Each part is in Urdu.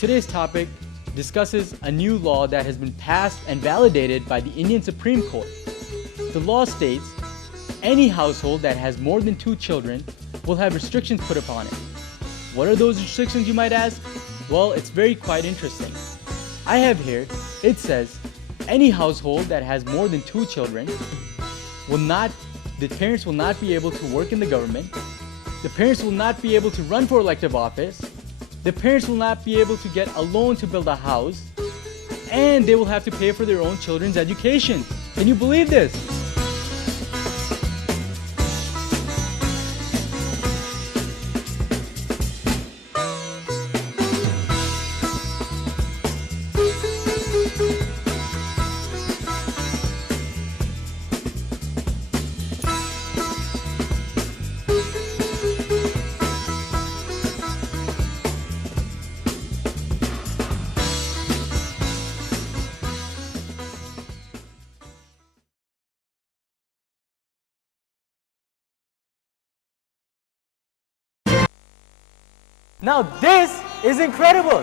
today's topic discusses a new law that has been passed and validated by the Indian Supreme Court. The law states any household that has more than 2 children will have restrictions put upon it. What are those restrictions, you might ask? Well, it's quite interesting. I have here, it says, any household that has more than 2 children the parents will not be able to work in the government, the parents will not be able to run for elective office, the parents will not be able to get a loan to build a house, and they will have to pay for their own children's education. Can you believe this? Now this is incredible.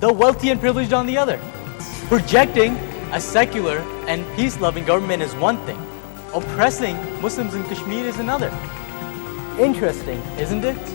the wealthy and privileged on the other. Projecting a secular and peace-loving government is one thing. Oppressing Muslims in Kashmir is another. Interesting, isn't it?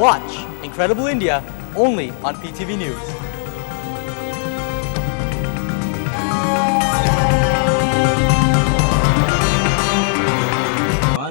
Watch Incredible India only on PTV News.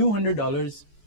$200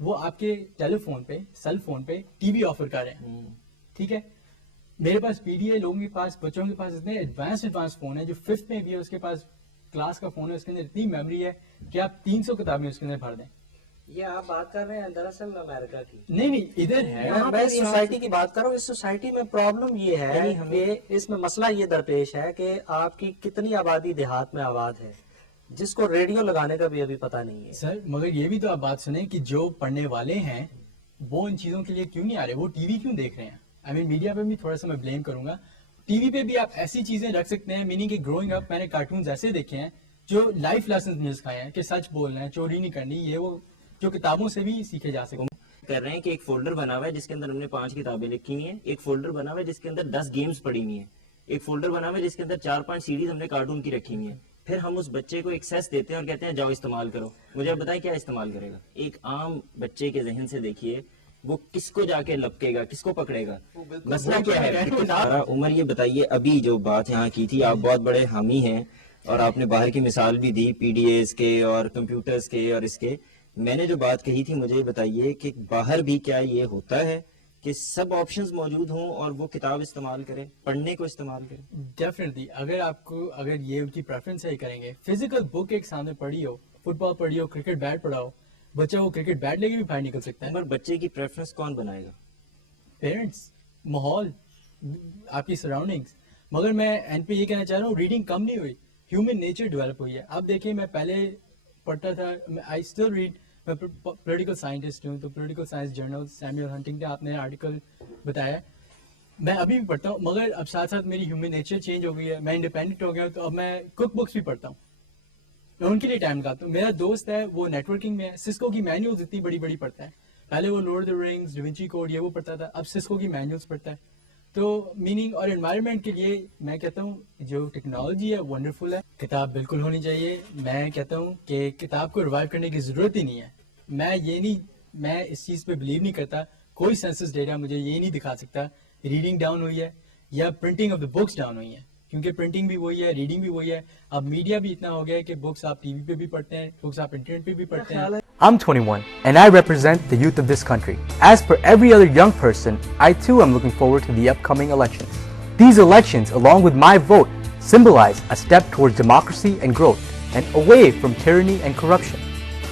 وہ آپ کے ٹیلی فون پہ سیل فون پہ ٹی وی آفر کر رہے ہیں. ٹھیک ہے, میرے پاس پی ڈی ہے, لوگوں کے پاس, بچوں کے پاس اتنے ایڈوانس فون ہے جو 5th میں بھی ہے, اس کے پاس کلاس کا فون ہے, اس کے اندر اتنی میموری ہے کہ آپ 300 کتابیں اس کے اندر بھر دیں. یہ آپ بات کر رہے ہیں دراصل امریکہ کی, نہیں ادھر ہے. میں اس سوسائٹی کی بات کر رہا ہوں. اس سوسائٹی میں پرابلم یہ ہے کہ اس میں مسئلہ یہ درپیش ہے کہ آپ کی کتنی آبادی دیہات میں آباد ہے جس کو ریڈیو لگانے کا بھی ابھی پتہ نہیں ہے. سر مگر یہ بھی تو آپ بات سنیں کہ جو پڑھنے والے ہیں وہ ان چیزوں کے لیے کیوں نہیں آ رہے, وہ ٹی وی کیوں دیکھ رہے ہیں. آئی مین میڈیا پہ بھی تھوڑا سا میں بلیم کروں گا. ٹی وی پہ بھی آپ ایسی چیزیں رکھ سکتے ہیں, میننگ کہ گروئنگ اپ میں نے کارٹونز ایسے دیکھے ہیں جو لائف لیسنز مجھے سکھائے ہیں کہ سچ بولنا ہے, چوری نہیں کرنی, یہ وہ جو کتابوں سے بھی سیکھے جا سکتے ہیں. کر رہے ہیں کہ ایک فولڈر بنا ہوا ہے جس کے اندر ہم نے 5 کتابیں لکھی ہوئی ہیں, ایک فولڈر بنا ہوا ہے جس کے اندر 10 گیمز پڑی ہوئی ہیں, ایک فولڈر بنا ہوا ہے جس کے اندر 4-5 سیریز ہم نے کارٹون کی رکھی ہوئی ہیں. پھر ہم اس بچے کو ایکسیس دیتے ہیں اور کہتے ہیں جاؤ استعمال کرو. مجھے اب بتائیں کیا استعمال کرے گا. ایک عام بچے کے ذہن سے دیکھیے وہ کس کو جا کے لپکے گا, کس کو پکڑے گا. مسئلہ کیا ہے عمر, یہ بتائیے ابھی جو بات یہاں کی تھی, آپ بہت بڑے حامی ہیں اور آپ نے باہر کی مثال بھی دی پی ڈی ایز کے اور کمپیوٹرز کے اور اس کے. میں نے جو بات کہی تھی مجھے بتائیے کہ باہر بھی کیا یہ ہوتا ہے کہ سب آپشنز موجود ہوں اور وہ کتاب استعمال کرے, پڑھنے کو استعمال کرے. ڈیفینیٹلی اگر یہ ان کی پریفرنس ہے کریں گے, فزیکل بک ایک سامنے پڑھی ہو, فٹ بال پڑھی ہو, کرکٹ بیٹ پڑھا ہو, بچہ وہ کرکٹ بیٹ لے کے بھی باہر نکل سکتا ہے. مگر بچے کی پریفرنس کون بنائے گا؟ پیرنٹس, ماحول, آپ کی سراؤنڈنگس. مگر میں اینڈ پہ یہ کہنا چاہ رہا ہوں ریڈنگ کم نہیں ہوئی, ہیومن نیچر ڈیولپ ہوئی ہے. اب دیکھیں میں پہلے پڑھتا تھا, آئی اسٹل ریڈ, میں پولیٹیکل سائنٹسٹ ہوں تو political science journal, Samuel Huntington کا آپ نے آرٹیکل بتایا, میں ابھی بھی پڑھتا ہوں. مگر اب ساتھ ساتھ میری ہیومن نیچر چینج ہو گئی ہے, میں انڈیپینڈنٹ ہو گیا ہوں, تو اب میں کک بکس بھی پڑھتا ہوں, میں ان کے لیے ٹائم نکالتا ہوں. میرا دوست ہے وہ نیٹ ورکنگ میں ہے, سسکو کی مینیولز اتنی بڑی بڑی پڑھتا ہے. پہلے وہ Lord of the Rings, da Vinci Code یہ وہ پڑھتا تھا, اب سسکو کی مینیولز پڑھتا ہے. تو میننگ اور انوائرمنٹ کے لیے میں کہتا ہوں جو ٹیکنالوجی ہے ونڈرفل ہے, کتاب بالکل ہونی چاہیے. میں کہتا ہوں کہ کتاب کو ریوائو کرنے کی ضرورت ہی نہیں ہے. میں اس چیز پہ بلیو نہیں کرتا, کوئی سینسس ڈیٹا مجھے یہ نہیں دکھا سکتا ریڈنگ ڈاؤن ہوئی ہے یا printing of the books down ہوئی ہے, کیونکہ پرنٹنگ بھی وہی ہے, ریڈنگ بھی وہی ہے. اب میڈیا بھی اتنا ہو گیا ہے کہ بکس آپ ٹی وی پہ بھی پڑھتے ہیں, بکس آپ انٹرنیٹ پہ بھی پڑھتے ہیں. I'm 21 and I represent the youth of this country. As per every other young person, I too am looking forward to the upcoming elections. These elections, along with my vote, symbolize a step towards democracy and growth and away from tyranny and corruption.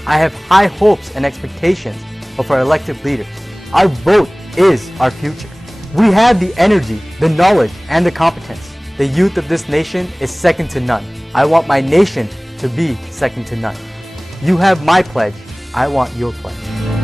I have high hopes and expectations of our elected leaders. Our vote is our future. We have the energy, the knowledge, and the competence. The youth of this nation is second to none. I want my nation to be second to none. You have my pledge. I want your pledge.